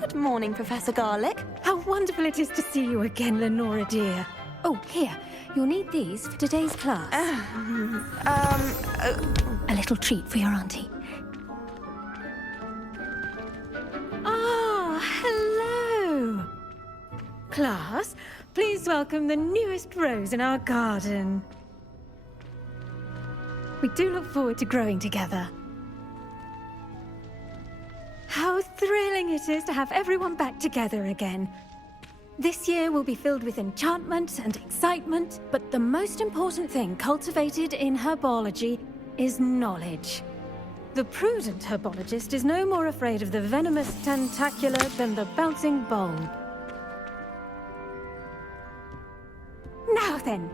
Good morning, Professor Garlick. How wonderful it is to see you again, Lenora dear. Oh, here. You'll need these for today's class. A little treat for your auntie. Ah, hello. Class, please welcome the newest rose in our garden. We do look forward to growing together. How thrilling it is to have everyone back together again. This year will be filled with enchantment and excitement, but the most important thing cultivated in herbology is knowledge. The prudent herbologist is no more afraid of the venomous tentacula than the bouncing bulb. Now then,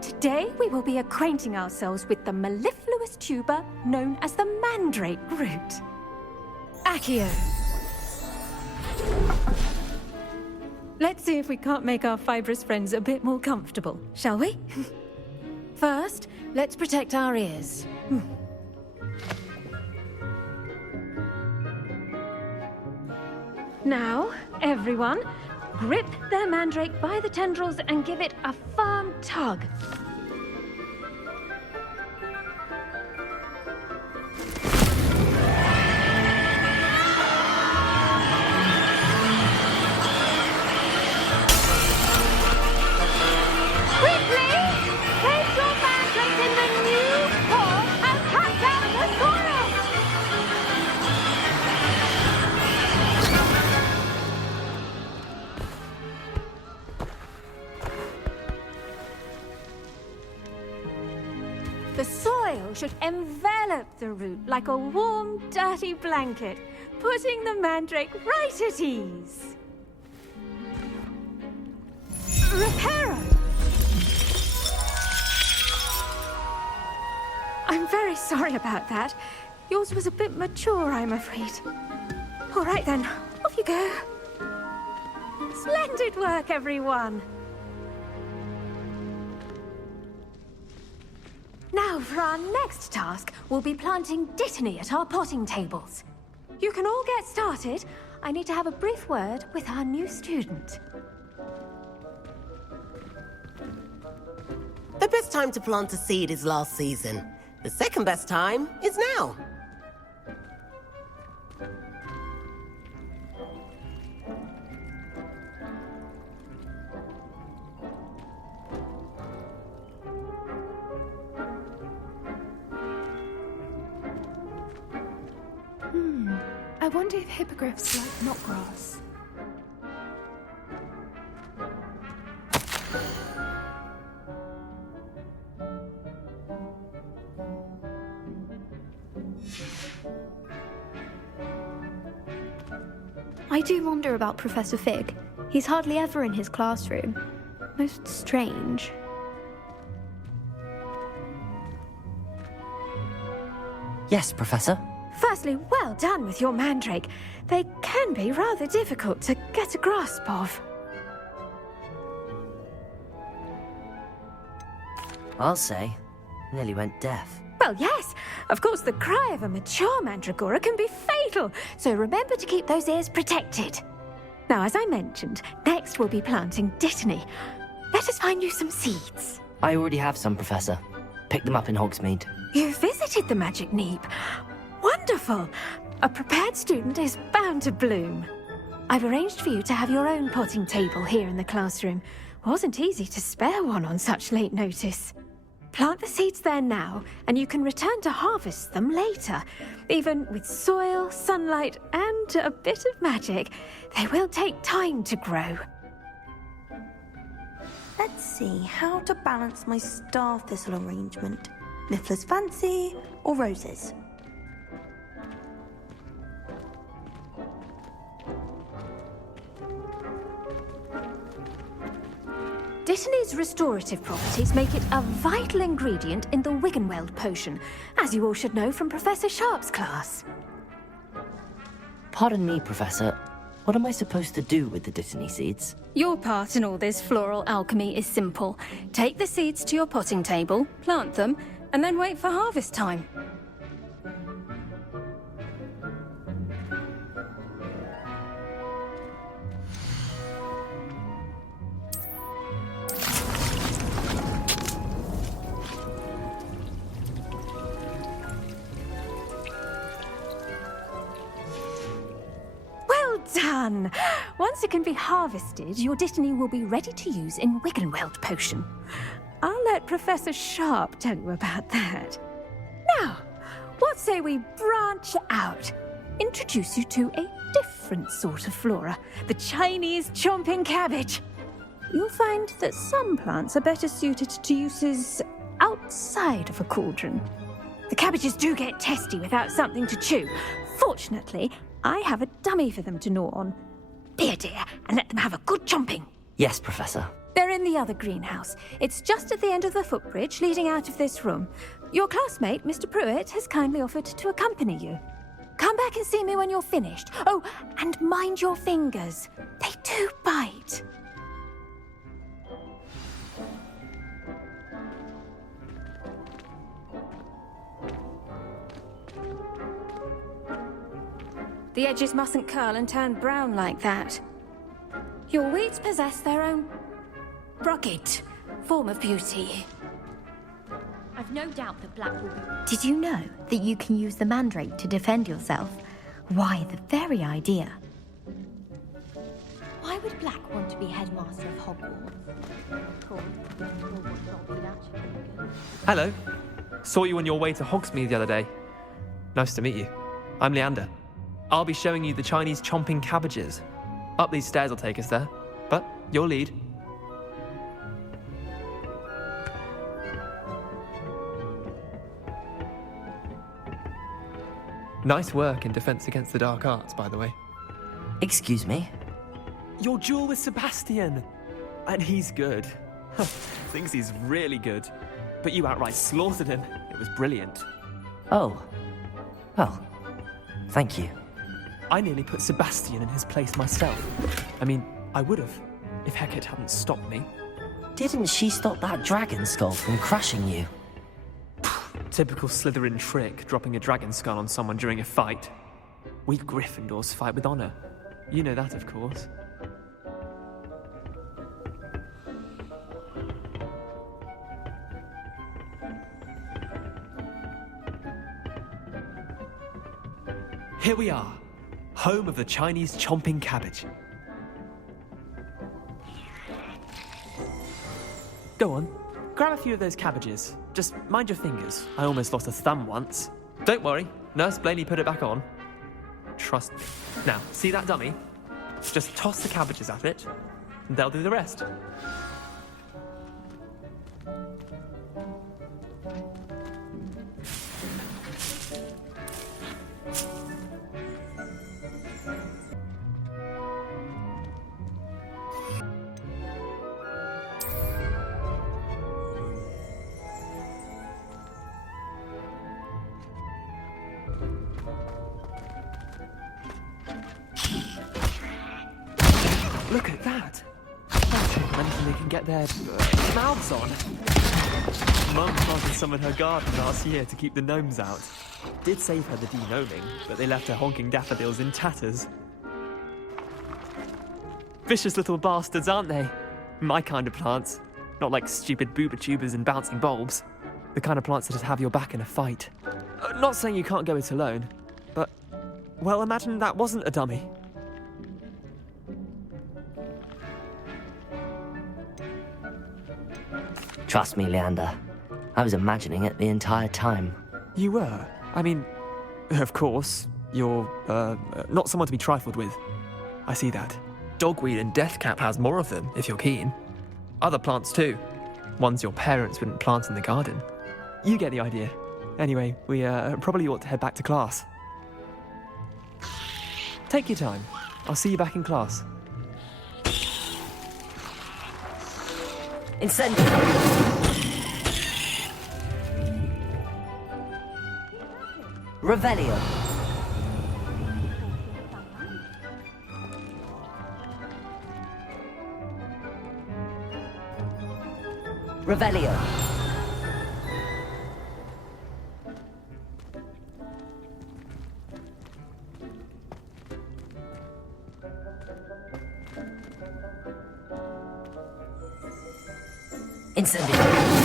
today we will be acquainting ourselves with the mellifluous tuber known as the mandrake root. Accio. Let's see if we can't make our fibrous friends a bit more comfortable, shall we? First, let's protect our ears. Now, everyone, grip their mandrake by the tendrils and give it a firm tug. The soil should envelop the root like a warm, dirty blanket, putting the mandrake right at ease. Reparo! I'm very sorry about that. Yours was a bit mature, I'm afraid. All right then, off you go. Splendid work, everyone! Now, for our next task, we'll be planting dittany at our potting tables. You can all get started. I need to have a brief word with our new student. The best time to plant a seed is last season. The second best time is now. I wonder if hippogriffs like knotgrass. I do wonder about Professor Fig. He's hardly ever in his classroom. Most strange. Yes, Professor. Firstly, well done with your mandrake. They can be rather difficult to get a grasp of. I'll say. Nearly went deaf. Well, yes. Of course, the cry of a mature mandragora can be fatal, so remember to keep those ears protected. Now, as I mentioned, next we'll be planting dittany. Let us find you some seeds. I already have some, Professor. Picked them up in Hogsmeade. You visited the Magic Neep. Wonderful! A prepared student is bound to bloom. I've arranged for you to have your own potting table here in the classroom. Wasn't easy to spare one on such late notice. Plant the seeds there now, and you can return to harvest them later. Even with soil, sunlight, and a bit of magic, they will take time to grow. Let's see how to balance my star thistle arrangement. Niffler's fancy or roses? Dittany's restorative properties make it a vital ingredient in the Wiggenweld potion, as you all should know from Professor Sharp's class. Pardon me, Professor. What am I supposed to do with the dittany seeds? Your part in all this floral alchemy is simple. Take the seeds to your potting table, plant them, and then wait for harvest time. done! Once it can be harvested, your Dittany will be ready to use in Wiggenweld potion. I'll let Professor Sharp tell you about that. Now, what say we branch out? Introduce you to a different sort of flora, the Chinese chomping cabbage. You'll find that some plants are better suited to uses outside of a cauldron. The cabbages do get testy without something to chew. Fortunately, I have a dummy for them to gnaw on. Be a dear and let them have a good chomping. Yes, Professor. They're in the other greenhouse. It's just at the end of the footbridge leading out of this room. Your classmate, Mr. Pruitt, has kindly offered to accompany you. Come back and see me when you're finished. Oh, and mind your fingers. They do bite. The edges mustn't curl and turn brown like that. Your weeds possess their own rugged form of beauty. I've no doubt that Black will be... Did you know that you can use the mandrake to defend yourself? Why, the very idea. Why would Black want to be headmaster of Hogwarts? Hello. Saw you on your way to Hogsmeade the other day. Nice to meet you. I'm Leander. I'll be showing you the Chinese chomping cabbages. Up these stairs will take us there, but your lead. Nice work in Defense Against the Dark Arts, by the way. Excuse me? Your duel with Sebastian! And he's good. Thinks he's really good. But you outright slaughtered him. It was brilliant. Oh. Well, thank you. I nearly put Sebastian in his place myself. I mean, I would have, if Hecate hadn't stopped me. Didn't she stop that dragon skull from crushing you? Typical Slytherin trick, dropping a dragon skull on someone during a fight. We Gryffindors fight with honor. You know that, of course. Here we are, home of the Chinese chomping cabbage. Go on, grab a few of those cabbages. Just mind your fingers. I almost lost a thumb once. Don't worry, Nurse Blaney put it back on. Trust me. Now, see that dummy? Just toss the cabbages at it, and they'll do the rest. Look at that! That's when they can get their mouths on. Mum planted some in her garden last year to keep the gnomes out. Did save her the de-gnoming, but they left her honking daffodils in tatters. Vicious little bastards, aren't they? My kind of plants. Not like stupid booba tubers and bouncing bulbs. The kind of plants that just have your back in a fight. Not saying you can't go it alone, but... well, imagine that wasn't a dummy. Trust me, Leander. I was imagining it the entire time. You were? I mean, of course, you're, not someone to be trifled with. I see that. Dogweed and deathcap has more of them, if you're keen. Other plants too. Ones your parents wouldn't plant in the garden. You get the idea. Anyway, we, probably ought to head back to class. Take your time. I'll see you back in class. Incendiary! Revelio. Revelio. Incendiary.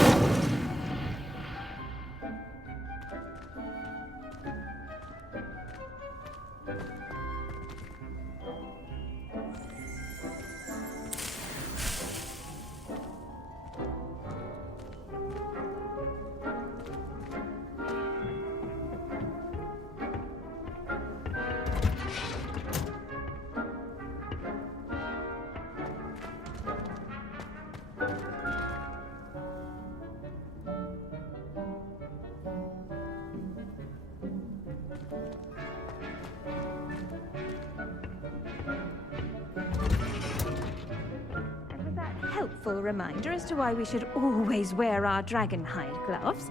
useful reminder as to why we should always wear our dragon hide gloves,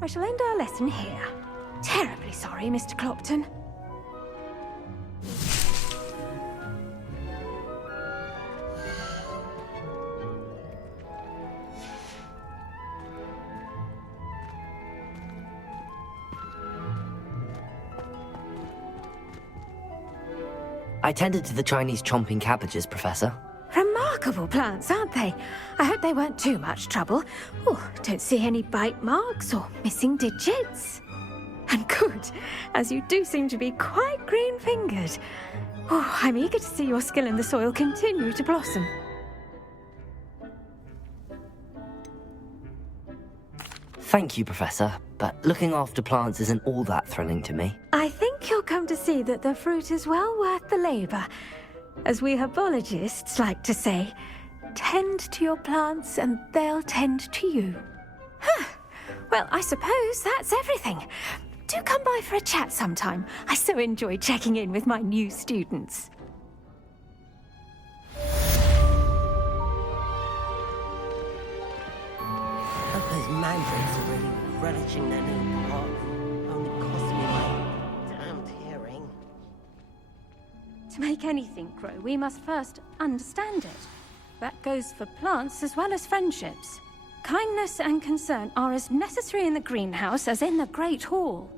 I shall end our lesson here. Terribly sorry, Mr. Clopton. I tended to the Chinese chomping cabbages, Professor. Remarkable plants, aren't they? I hope they weren't too much trouble. Oh, don't see any bite marks or missing digits. And good, as you do seem to be quite green-fingered. Oh, I'm eager to see your skill in the soil continue to blossom. Thank you, Professor, but looking after plants isn't all that thrilling to me. I think you'll come to see that the fruit is well worth the labour. As we herbologists like to say, tend to your plants and they'll tend to you. Huh. Well, I suppose that's everything. Do come by for a chat sometime. I so enjoy checking in with my new students. Hope those mandrakes are really relishing their new pot. Only cost me my damned hearing. To make anything grow, we must first understand it. That goes for plants as well as friendships. Kindness and concern are as necessary in the greenhouse as in the Great Hall.